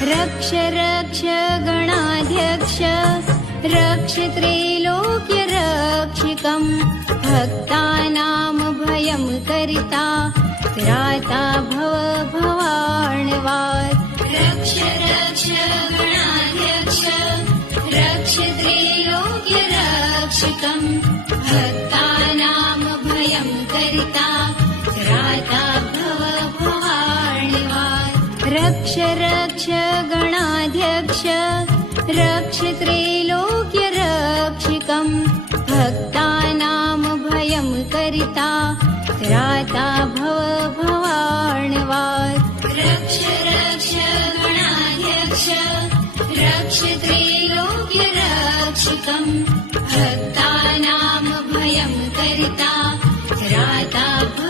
रक्ष रक्ष गणाध्यक्ष रक्ष त्रैलोक्य रक्षिकम् भक्तानां भयं करिता त्राता भव भवार्णवात् रक्ष रक्ष गणाध्यक्ष रक्ष त्रैलोक्य रक्षिकम् भक्तानां भयं करिता त्राता भव भवार्णवात् रक्ष रक्ष गणाध्यक्ष रक्ष त्रैलोक्य रक्षिकम् भक्तानां भयं करिता त्राता भव भवार्णवात् रक्ष रक्ष गणाध्यक्ष रक्ष त्रैलोक्य रक्षिकम् भक्तानां भयं करिता त्राता भव